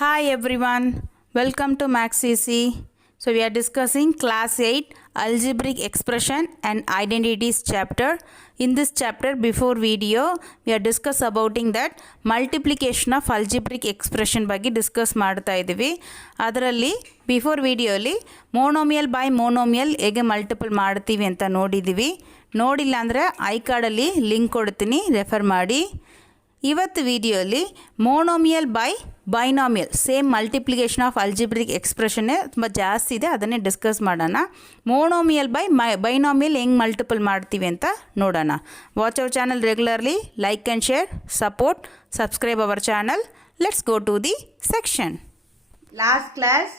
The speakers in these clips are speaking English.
Hi everyone, welcome to Max EC. So we are discussing class 8 algebraic expression and identities chapter. In this chapter before video we are discuss abouting that multiplication of algebraic expression ಬಗ್ಗೆ discuss ಮಾಡ್ತಾ ಇದ್ದೀವಿ. ಅದರಲ್ಲಿ before ವಿಡಿಯೋಲಿ monomial by ಮೋನೋಮಿಯಲ್ ಹೇಗೆ multiple ಮಾಡ್ತೀವಿ ಅಂತ ನೋಡಿದ್ದೀವಿ. ನೋಡಿಲ್ಲ ಅಂದರೆ ಐ ಕಾರ್ಡಲ್ಲಿ ಲಿಂಕ್ ಕೊಡ್ತೀನಿ, ರೆಫರ್ ಮಾಡಿ. ಇವತ್ತು ವಿಡಿಯೋಲಿ monomial by binomial same multiplication of algebraic ಎಕ್ಸ್ಪ್ರೆಷನ್ನೇ ತುಂಬ ಜಾಸ್ತಿ ಇದೆ, ಅದನ್ನೇ ಡಿಸ್ಕಸ್ ಮಾಡೋಣ. ಮೋನೋಮಿಯಲ್ ಬೈ ಬೈನಾಮಿಯಲ್ ಹೆಂಗೆ ಮಲ್ಟಿಪಲ್ ಮಾಡ್ತೀವಿ ಅಂತ ನೋಡೋಣ. Watch our channel regularly, like and share, support, subscribe our channel. Let's go to the section. Last class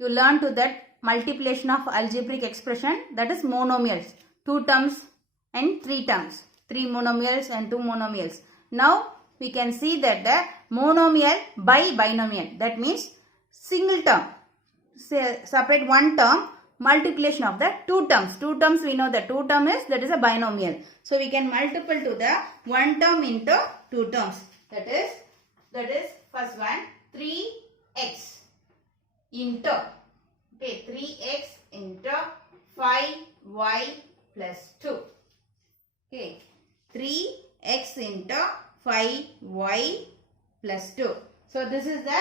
you learn to that multiplication of algebraic expression, that is monomials, 2 terms and 3 terms, 3 monomials and 2 monomials. Now we can see that the monomial by binomial, that means single term, separate one term, multiplication of the 2 terms. 2 terms we know that 2 term is, that is a binomial. So we can multiple to the one term into 2 terms. That is first one 3x into 3x into 5y plus 2. Okay, 3x into 5y plus 2. So this is the,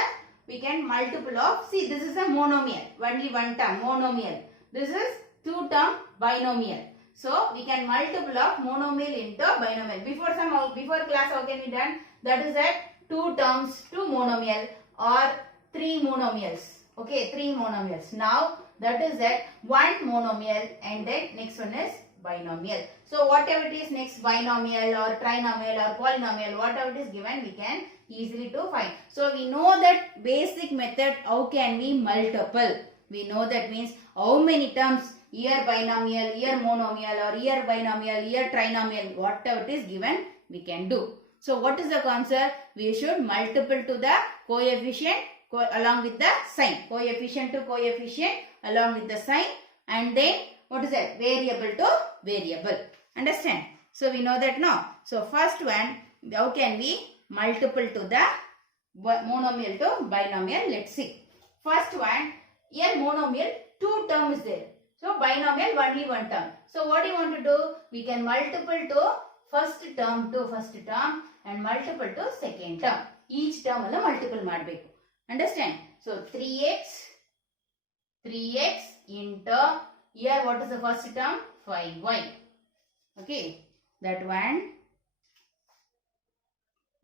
we can multiple of, see this is a monomial, only one term monomial. This is 2 term binomial. So we can multiple of monomial into binomial. Before class how can we done? That is that 2 terms to monomial or 3 monomials. Okay, 3 monomials. Now that is that one monomial and then next one is binomial. So whatever it is next, binomial or trinomial or polynomial, whatever it is given, we can easily to find. So we know that basic method, how can we multiple? We know that means how many terms, here binomial, here monomial, or here binomial, here trinomial, whatever it is given, we can do. So what is the concept? We should multiple to the coefficient along with the sign, coefficient to coefficient along with the sign, and then what is that, variable to variable. Understand? So we know that now. So first one, how can we multiple to the monomial to binomial? Let's see. First one, here monomial 2 term is there, so binomial only 1 term. So what do you want to do? We can multiple to first term and multiple to second term. Each term alla multiple ಮಾಡಬೇಕು. Understand? So 3x into, here what is the first term? 5y. Okay, that one.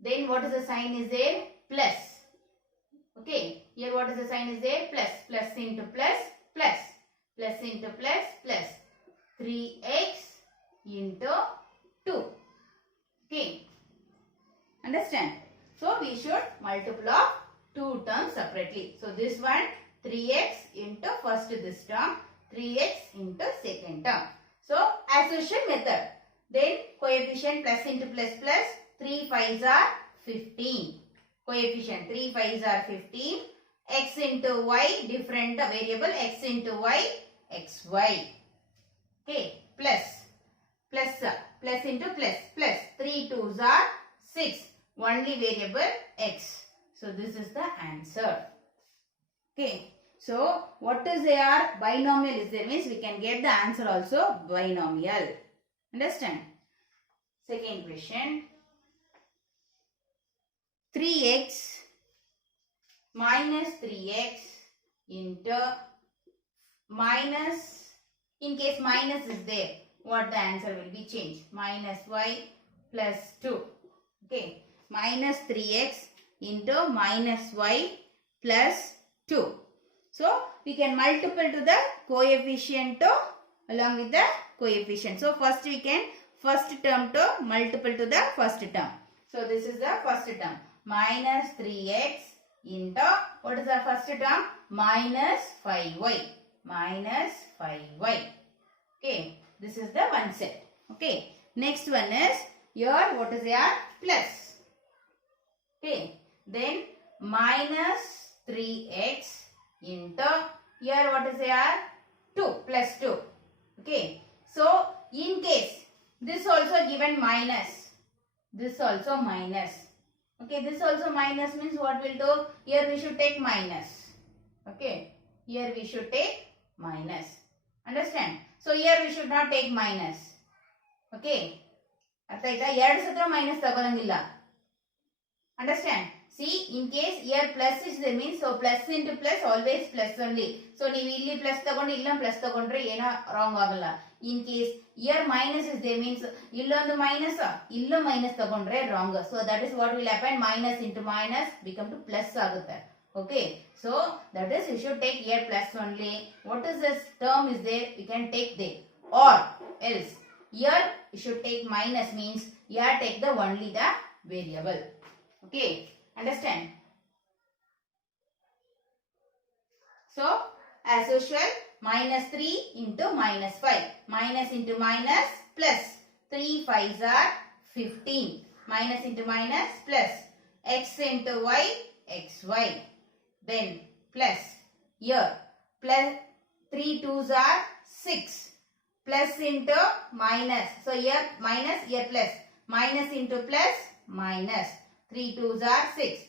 Then what is the sign is there? Plus. Okay, here what is the sign is there? Plus. Plus into plus, plus. Plus into plus, plus. 3x into 2. Okay, understand? So we should multiple of 2 terms separately. So this one 3x into first this term, 3x into second term. So as usual method, then coefficient plus into plus plus, 3 5s are 15. Coefficient 3 5s are 15. X into y, different variable, x into y, xy. Okay, plus into plus, plus 3 2s are 6. Only variable x. So this is the answer. Okay, so what is there? Binomial is there, means we can get the answer also binomial. Understand? Second question, 3x minus 3x into minus, in case minus is there, what the answer will be changed? Minus y plus 2. Okay, minus 3x into minus y plus 2. So we can multiple to the coefficient to along with the coefficient. So first we can first term to multiple to the first term. So this is the first term, minus 3x into, what is the first term? Minus 5y. Minus 5y. Okay, this is the one set. Okay, next one is here, what is here? Plus. Okay, then minus 3x into, here what is here? 2 plus 2. Okay, so in case this also given minus, this also minus, Okay, this also minus means what we'll do? Here we should take minus. Okay, here we should take minus. Understand? So here we should not take minus. Okay, ಅರ್ಥ ಆಯ್ತಾ? ಎರಡು ಸತ್ರ minus ತಗೊಳಂಗಿಲ್ಲ. Understand? See, in case here plus is there means so plus into plus always plus only. So ನೀವು ಇಲ್ಲಿ plus ತಗೊಂಡು ಇಲ್ಲೊಂದು plus ತಗೊಂಡ್ರೆ ಏನೋ ರಾಂಗ್ ಆಗಲ್ಲ. In case here minus is there means ಇಲ್ಲೊಂದು minus ಇಲ್ಲೋ minus ತಗೊಂಡ್ರೆ wrong. So that is what will happen, minus into minus become to plus ಆಗುತ್ತೆ. Okay, so that is you should take here plus only. What is this term is there? We can take there or else. Here you should take minus means here take the only the variable. Okay, understand? So as usual, minus 3 into minus 5. Minus into minus plus. 3 5s are 15. Minus into minus plus. X into y, xy. Then plus. Here plus 3 2s are 6. Plus into minus. So here minus, here plus. Minus into plus, minus. 3 2s are 6.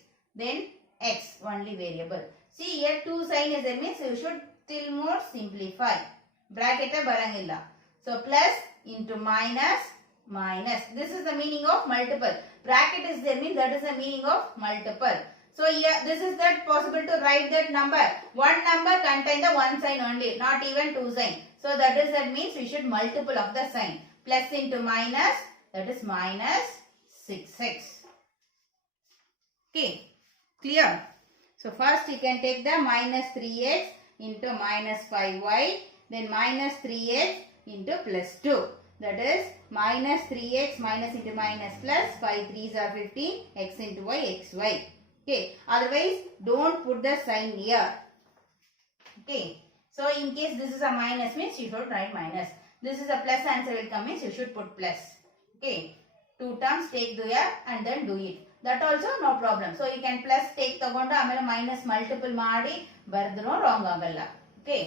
Then x, only variable. See here 2 sign is there means you should still more simplify. Bracket barangilla. So plus into minus, minus. This is the meaning of multiple. Bracket is there means that is the meaning of multiple. So here this is that possible to write that number. One number contain the one sign only, not even two sign. So that means we should multiple of the sign. Plus into minus, that is minus 6x. Okay, clear? So first you can take the minus 3x into minus 5y, then minus 3x into plus 2. That is minus 3x minus into minus plus 5 3s are 15, x into y, xy. Okay, otherwise don't put the sign here. Okay, so in case this is a minus means you should write minus. This is a plus answer will come means you should put plus. Okay, two terms take there and then do it. That also no problem. So you can plus take ತಗೊಂಡು ಆಮೇಲೆ minus multiple ಮಾಡಿ ಬರೆದ್ರು wrong ಆಗಲ್ಲ. Okay,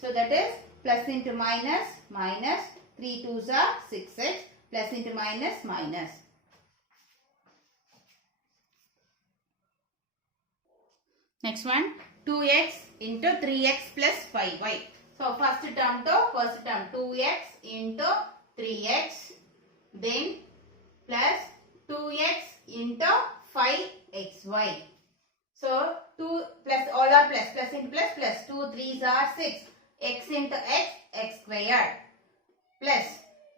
so that is plus into minus, minus 3 2s are 6x, plus into minus, minus. Next one, 2x into 3x plus 5y. So first term 2x into 3x, then plus 2x into 5xy. So 2 plus all are plus, plus into plus, plus 2 3s are 6, x into x, x squared, plus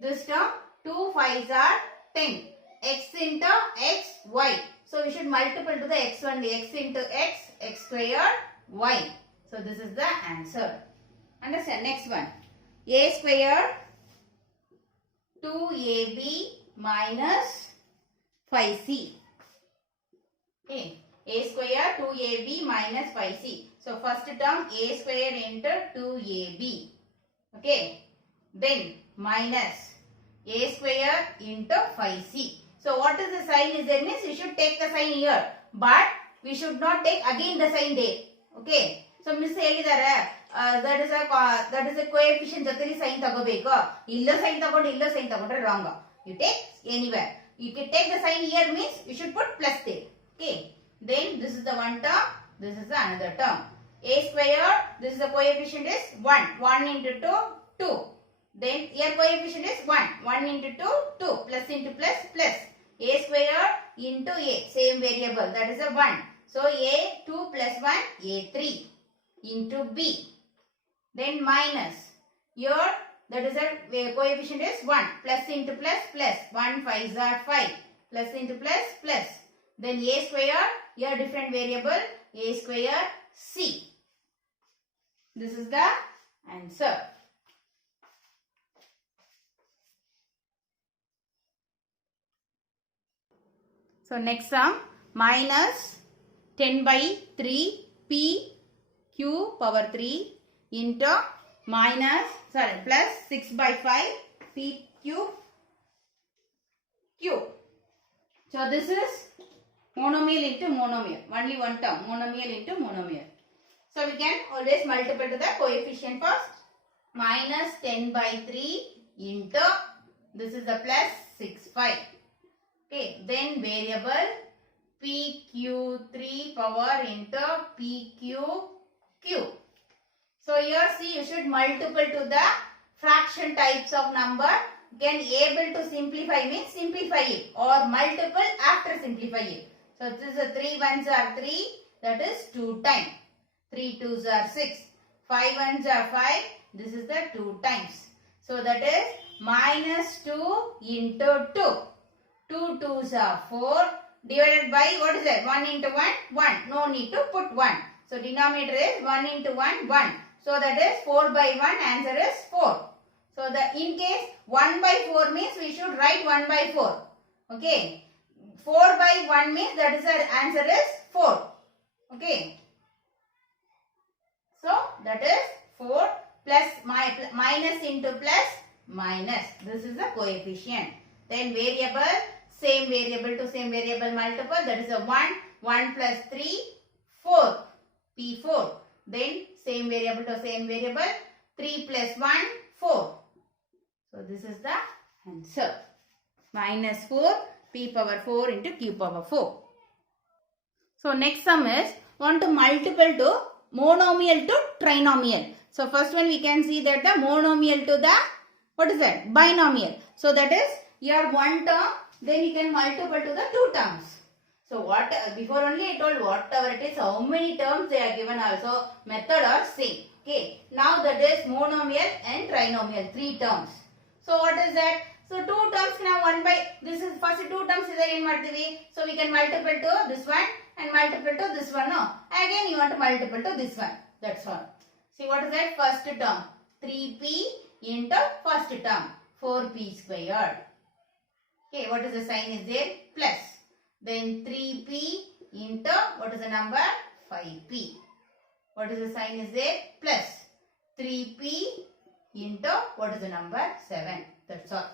this term 2 5s are 10, x into x, y. So we should multiple to the x only, x into x, x squared, y. So this is the answer. Understand? Next one, a squared 2ab minus 5c. Okay, a square 2ab minus 5c. So first term a square into 2ab. Okay, then minus a square into 5c. So what is the sign is there means you should take the sign here, but we should not take again the sign there. Okay, so miss ಹೇಳಿದಾರೆ that is a coefficient ಜೊತೆಲಿ sign ತಗೋಬೇಕು. ಇಲ್ಲೋ sign ತಗೊಂಡು ಇಲ್ಲೋ sign ತಗೊಂಡ್ರೆ wrong. You take anywhere. You can take the sign here means you should put plus there. Okay, then this is the one term, this is the another term. A square, this is the coefficient is 1, 1 into 2, 2. Then here coefficient is 1, 1 into 2, 2, plus into plus, plus. A square into a, same variable, that is a 1. So a 2 plus 1, a 3 into b. Then minus, here that is a coefficient is 1, plus into plus, plus. 1 5s are 5, plus into plus, plus. Then a square, here different variable, a square c. This is the answer. So next sum, minus 10 by 3 p q power 3 into plus 6 by 5 p cube q. So this is monomial into monomial, only one term, monomial into monomial. So we can always multiply to the coefficient first. Minus 10 by 3 into, this is the plus 6 5. Okay, then variable p PQ3 power into PQQ. So here see, you should multiple to the fraction types of number. Can able to simplify means simplify it or multiple after simplify it. So this is 3 ones are 3, that is 2 times. 3 twos are 6. 5 ones are 5, this is the 2 times. So that is minus 2 into 2. 2 twos are 4 divided by what is that? 1 into 1, 1. No need to put 1. So denominator is 1 into 1, 1. So that is 4 by 1, answer is 4. So the in case 1 by 4 means we should write 1 by 4. Okay. 4 by 1 means that is our answer is 4. Okay. So that is 4 plus minus into plus minus. This is the coefficient. Then variable, same variable to same variable multiple, that is a 1. 1 plus 3, 4. P4. Then same variable to same variable, 3 plus 1, 4. So this is the answer. Minus 4, P power 4 into Q power 4. So next sum is, want to multiple to monomial to trinomial. So first one we can see that the monomial to the, what is that? Binomial. So that is, your one term, then you can multiple to the two terms. So what, before only I told whatever it is, how many terms they are given also, method are same. Okay. Now that is monomial and trinomial, 3 terms. So what is that? So 2 terms now 1 by, this is first 2 terms is again martivi. So we can multiple to this one and multiple to this one. No. Again you want to multiple to this one. That's all. See what is that? First term. 3p into first term. 4p squared. Okay. What is the sign is there? Plus. Then 3p into, what is the number? 5p. What is the sign is there? Plus. 3p into, what is the number? 7. That's all.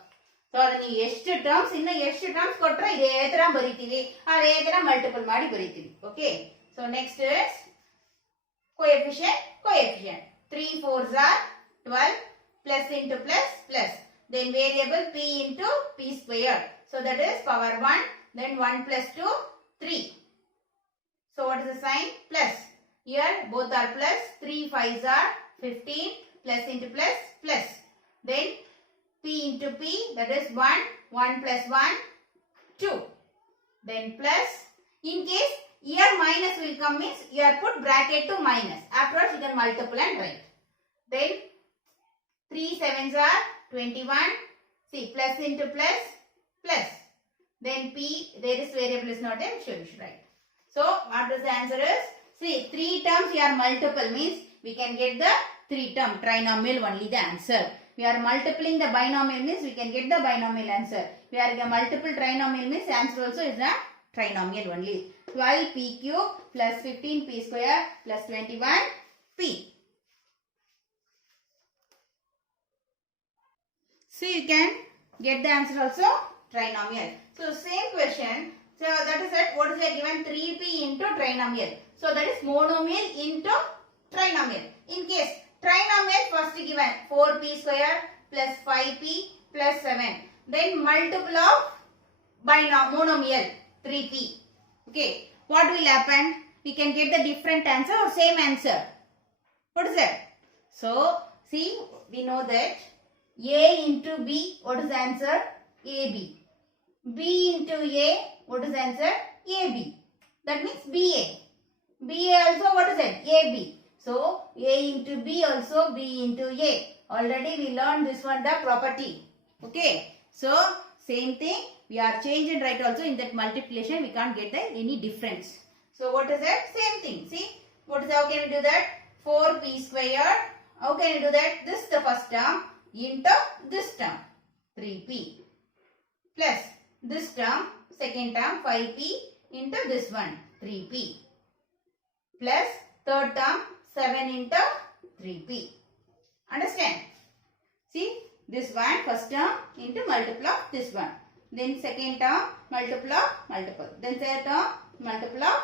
So, ಅದನ್ನು ಎಷ್ಟು terms ಇನ್ನು ಎಷ್ಟು terms ಕೊಟ್ಟರೆ ಇದೇ ತರ ಬರೀತೀವಿ, ಅದೇ ತರ multiple ಮಾಡಿ ಬರೀತೀವಿ. Okay. So next is coefficient. 3 4s are 12, plus into plus plus. Then variable p into p squared. So that is power 1. Then 1 plus 2, 3. So what is the sign? Plus. Here both are plus. 3 5s are 15, plus into plus plus. Then p into p, that is 1. 1 plus 1, 2. Then plus. In case here minus will come means here put bracket to minus. Afterwards you can multiply and write. Then 3 7s are 21. See, plus into plus plus. Then p, there is variable is not there, so you should write. So what is the answer is? See, 3 terms here multiple means we can get the 3 term trinomial only the answer. We are multiplying the binomial means we can get the binomial answer. We are multiple trinomial means answer also is the trinomial only. 12 p cube plus 15 p square plus 21 p. So you can get the answer also trinomial. So same question. So that is that what is given 3p into trinomial. So that is monomial into trinomial. In case trinomial first given 4p square plus 5p plus 7. Then multiple of monomial 3p. Okay. What will happen? We can get the different answer or same answer. What is that? So see, we know that a into b, what is the answer? AB. B into a, what is the answer? AB. That means BA. BA also what is that? AB. So A into B also B into A. Already we learned this one the property. Okay. So same thing. We are change and write also in that multiplication. We can't get any difference. So what is that? Same thing. See. What is, how can we do that? 4p squared. How can we do that? This is the first term into this term. 3p. Plus this term, second term 5p into this one 3p. Plus third term 7 into 3p. Understand? See, this one first term into multiple of this one. Then second term multiple of multiple. Then third term multiple of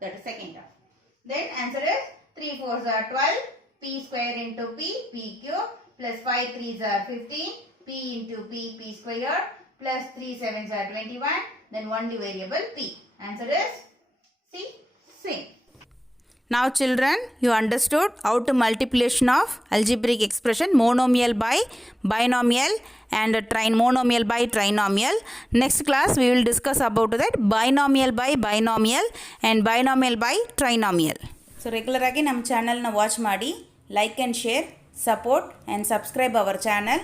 that second term. Then answer is 3 4s are 12, p square into p cube plus 5 3s are 15, p into p square plus 3 7s are 21. Then only variable p. Answer is See, same. Now children, you understood how to multiplication of algebraic expression monomial by binomial and monomial by trinomial. Next class we will discuss about that binomial by binomial and binomial by trinomial. So regular ಆಗಿ ನಮ್ಮ channel ನ watch ಮಾಡಿ, like and share, support and subscribe our channel.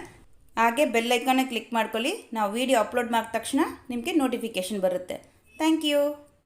ಹಾಗೆ bell icon click ಮಾಡ್ಕೊಳ್ಳಿ. ನಾವು video upload ಮಾಡಿದ ತಕ್ಷಣ ನಿಮಗೆ ನೋಟಿಫಿಕೇಶನ್ ಬರುತ್ತೆ. Thank you.